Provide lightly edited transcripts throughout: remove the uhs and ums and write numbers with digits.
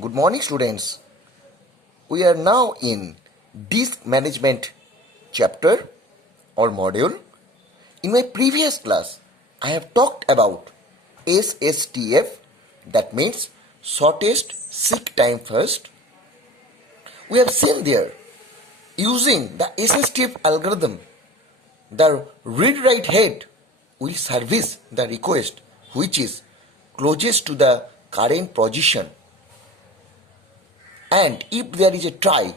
Good morning, students. We are now in disk management chapter or module. In my previous class, I have talked about SSTF, that means shortest seek time first. We have seen there, using the SSTF algorithm, the read-write head will service the request which is closest to the current position. And if there is a try,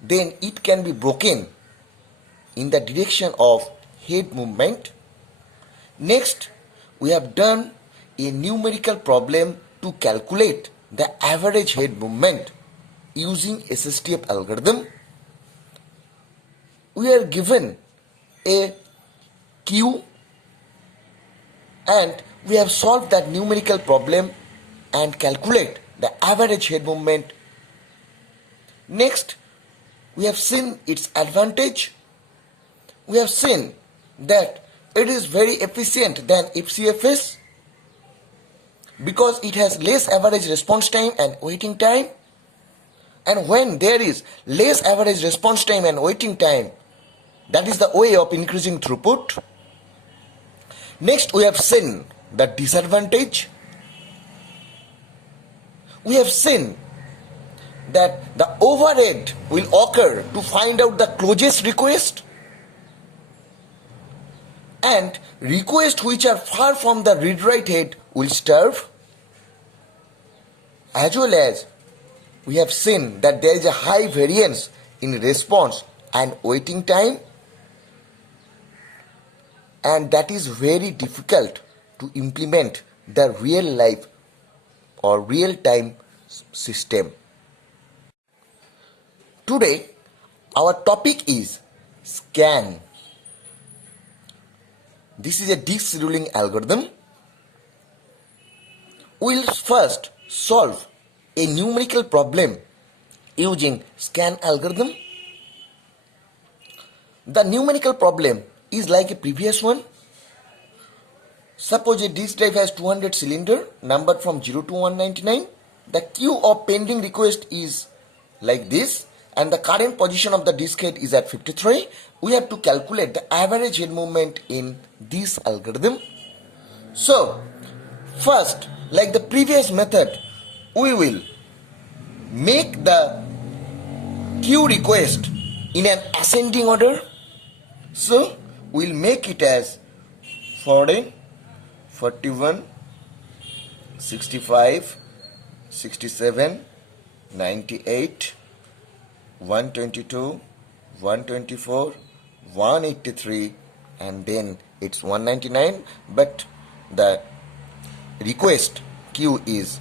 then it can be broken in the direction of head movement. Next, we have done a numerical problem to calculate the average head movement using SSTF algorithm. We are given a queue and we have solved that numerical problem and calculate the average head movement. Next, we have seen its advantage. We have seen that it is very efficient than FCFS because it has less average response time and waiting time. And when there is less average response time and waiting time, that is the way of increasing throughput. Next, we have seen the disadvantage. We have seen that the overhead will occur to find out the closest request, and requests which are far from the read-write head will starve. As well as we have seen that there is a high variance in response and waiting time, and that is very difficult to implement the real life or real time system. Today, our topic is scan. This is a disk scheduling algorithm. We will first solve a numerical problem using scan algorithm. The numerical problem is like a previous one. Suppose a disk drive has 200 cylinders numbered from 0 to 199. The queue of pending request is like this, and the current position of the disk head is at 53. We have to calculate the average head movement in this algorithm. So, first, like the previous method, we will make the queue request in an ascending order. So, we will make it as 40, 41, 65, 67, 98, 122, 124, 183, and then it's 199, but the request queue is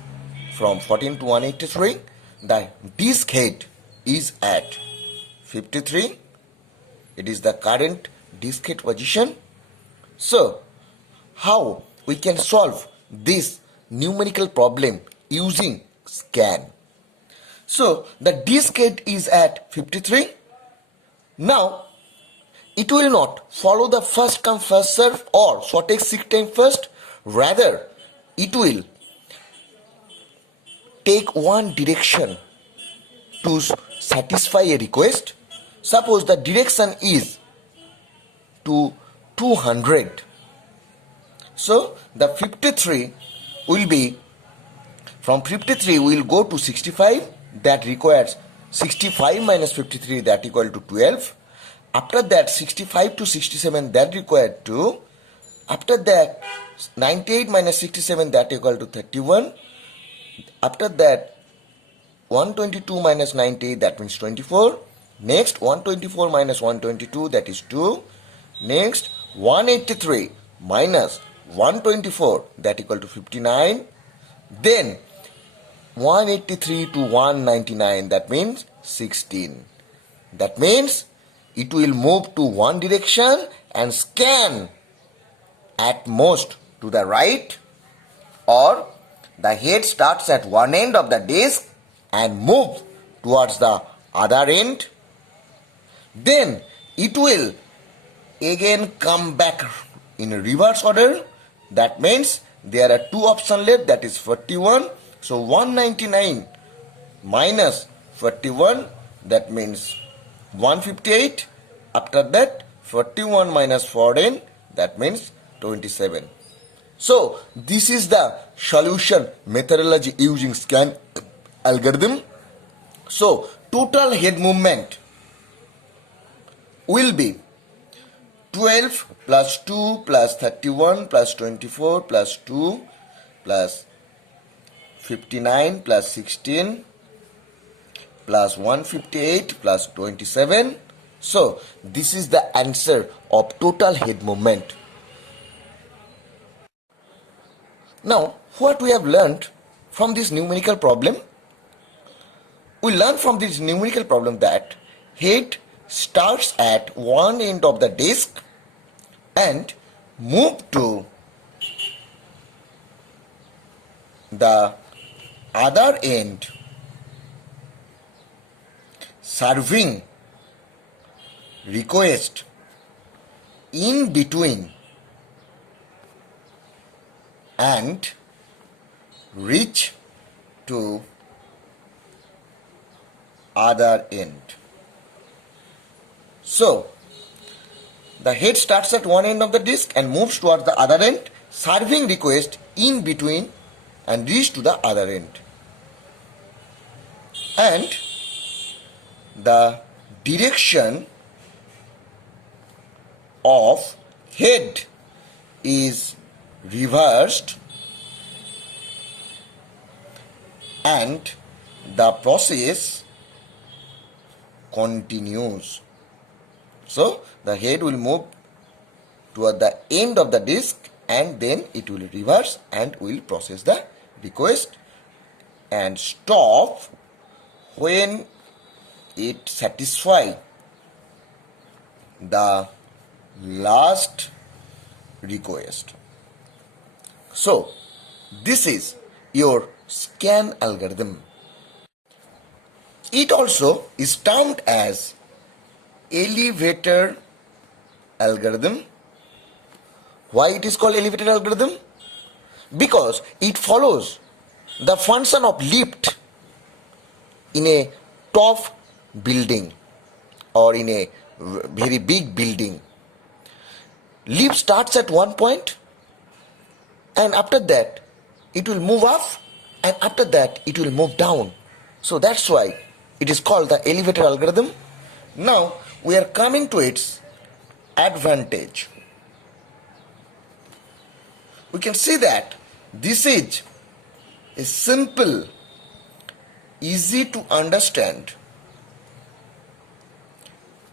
from 14 to 183. The disk head is at 53. It is the current disk head position. So, how we can solve this numerical problem using scan? So, the disk head is at 53. Now, it will not follow the first come first serve or shortest seek time first. Rather, it will take one direction to satisfy a request. Suppose the direction is to 200. So, the 53 will be, from 53 we will go to 65. That requires 65 minus 53, that equal to 12. After that 65 to 67, that required 2. After that 98 minus 67, that equal to 31. After that 122 minus 98, that means 24. Next 124 minus 122, that is 2. Next 183 minus 124, that equal to 59. Then 183 to 199, that means 16. That means it will move to one direction and scan at most to the right, or the head starts at one end of the disk and move towards the other end. Then it will again come back in reverse order. That means there are two options left, that is 41. So 199 minus 41, that means 158. After that, 41 minus 14, that means 27. So this is the solution methodology using scan algorithm. So total head movement will be 12 plus 2 plus 31 plus 24 plus 2 plus 59 plus 16 plus 158 plus 27. So this is the answer of total head movement. Now, what we have learned from this numerical problem? We learn from this numerical problem that head starts at one end of the disk and move to the other end, serving request in between and reach to other end. So the head starts at one end of the disk and moves towards the other end, serving request in between and reach to the other end. And the direction of head is reversed and the process continues. So the head will move toward the end of the disk and then it will reverse and will process the request and stop when it satisfies the last request. So this is your scan algorithm. It also is termed as elevator algorithm. Why it is called elevator algorithm? Because it follows the function of lift in a top building or in a very big building. Lift starts at one point and after that it will move up and after that it will move down. So that's why it is called the elevator algorithm. Now we are coming to its advantage. We can see that this is a simple, easy to understand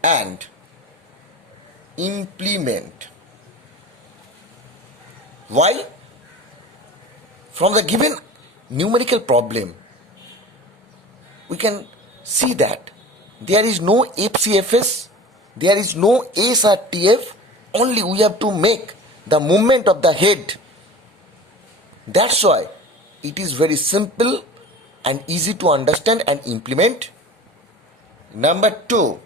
and implement. Why? From the given numerical problem, we can see that there is no FCFS, there is no SRTF, only we have to make the movement of the head. That's why it is very simple and easy to understand and implement. Number 2,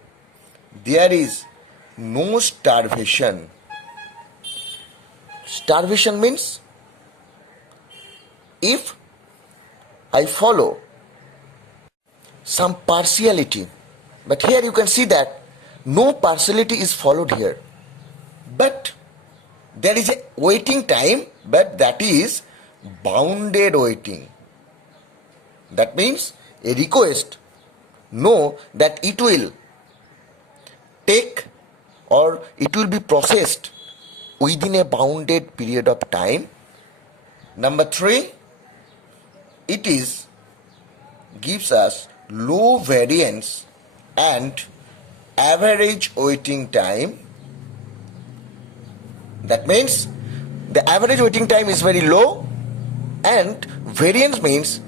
there is no starvation. Starvation means if I follow some partiality, but here you can see that no partiality is followed here, but there is a waiting time, but that is bounded waiting. That means a request know that it will take or it will be processed within a bounded period of time. Number 3, it is gives us low variance and average waiting time. That means the average waiting time is very low and variance means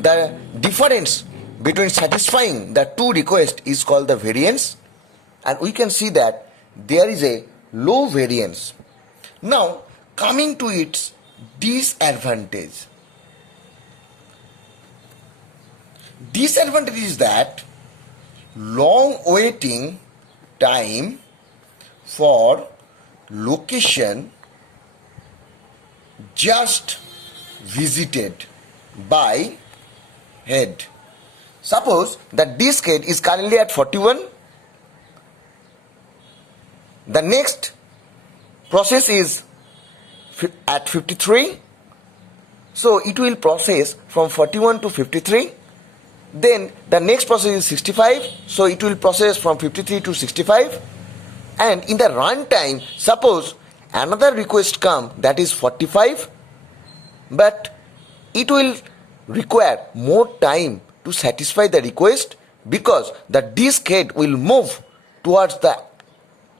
the difference between satisfying the two requests is called the variance, and we can see that there is a low variance. Now coming to its disadvantage. Disadvantage is that long waiting time for location just visited by head. Suppose the disk head is currently at 41. The next process is at 53. So it will process from 41 to 53. Then the next process is 65. So it will process from 53 to 65. And in the runtime, suppose another request come, that is 45. But it will require more time to satisfy the request, because the disk head will move towards the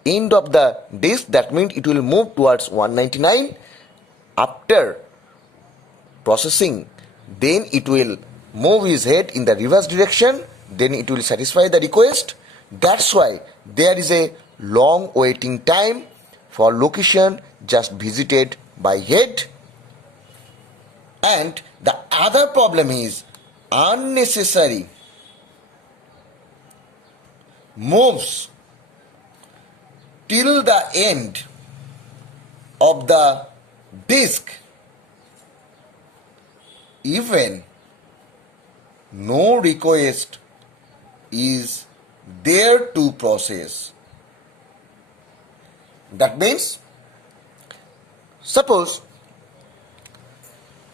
end of the disk. That means it will move towards 199 after processing. Then it will move his head in the reverse direction. Then it will satisfy the request. That's why there is a long waiting time for location just visited by head. And the other problem is unnecessary moves till the end of the disk, even no request is there to process. That means, suppose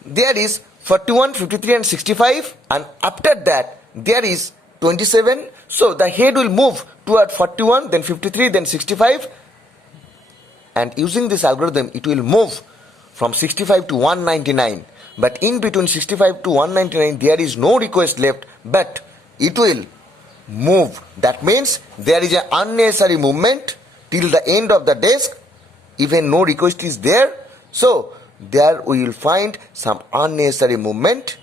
there is 41, 53 and 65, and after that there is 27. So the head will move toward 41, then 53, then 65, and using this algorithm it will move from 65 to 199. But in between 65 to 199 there is no request left, but it will move. That means there is an unnecessary movement till the end of the disk, even no request is there. So there we will find some unnecessary movement.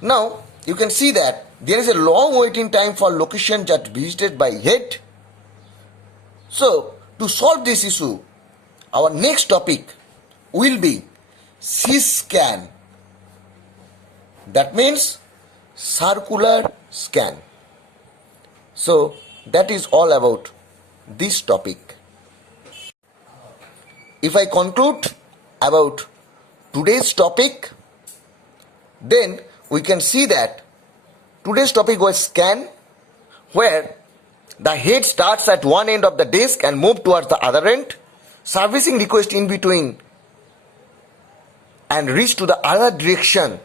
Now you can see that there is a long waiting time for location just visited by head. So to solve this issue, our next topic will be C-scan. That means circular scan. So that is all about this topic. If I conclude about today's topic, then we can see that today's topic was scan, where the head starts at one end of the disk and move towards the other end, servicing request in between and reach to the other direction,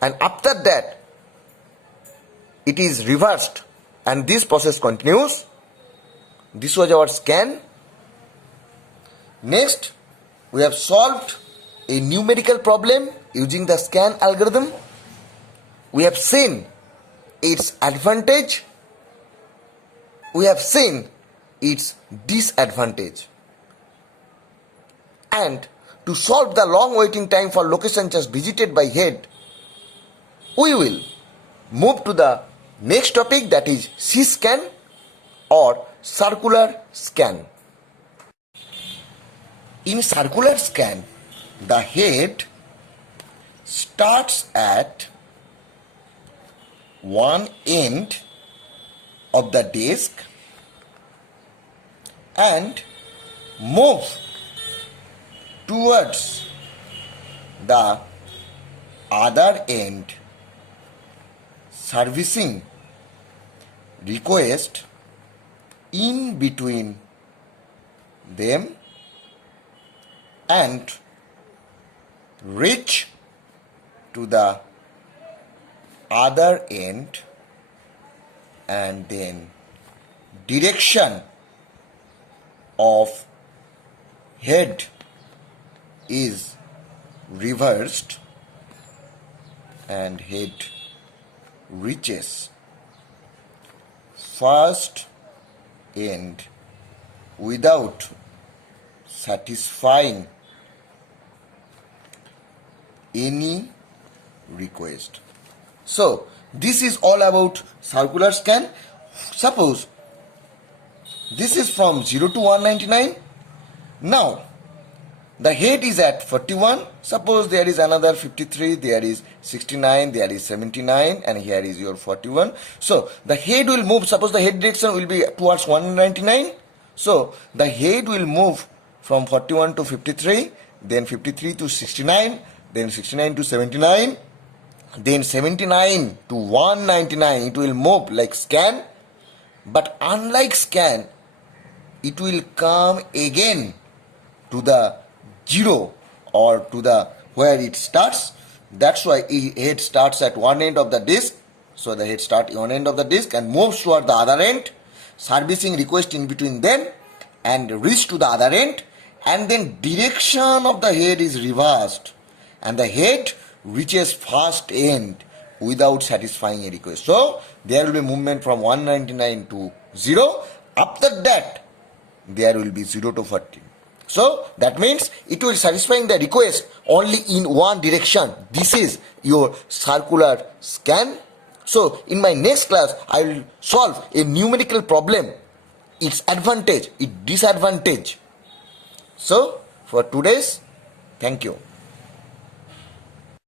and after that it is reversed and this process continues. This was our scan. Next, we have solved a numerical problem using the scan algorithm. We have seen its advantage. We have seen its disadvantage. And to solve the long waiting time for location just visited by head, we will move to the next topic, that is C-scan or circular scan. In circular scan, the head starts at one end of the disk and moves towards the other end, servicing request in between them and reach to the other end, and then direction of head is reversed and head reaches first end without satisfying any request. So this is all about circular scan. Suppose this is from 0 to 199. Now the head is at 41. Suppose there is another 53, there is 69, there is 79, and here is your 41. So the head will move. Suppose the head direction will be towards 199. So the head will move from 41 to 53, then 53 to 69, then 69 to 79, then 79 to 199 it will move like scan, but unlike scan it will come again to the 0 or to the where it starts. That's why head starts at one end of the disk. So the head starts one end of the disk and moves toward the other end, servicing request in between them and reach to the other end, and then direction of the head is reversed and the head reaches first end without satisfying a request. So there will be movement from 199 to 0. After that there will be 0 to 14. So that means it will satisfying the request only in one direction. This is your circular scan. So in my next class I will solve a numerical problem, its advantage, its disadvantage. So for today's, thank you.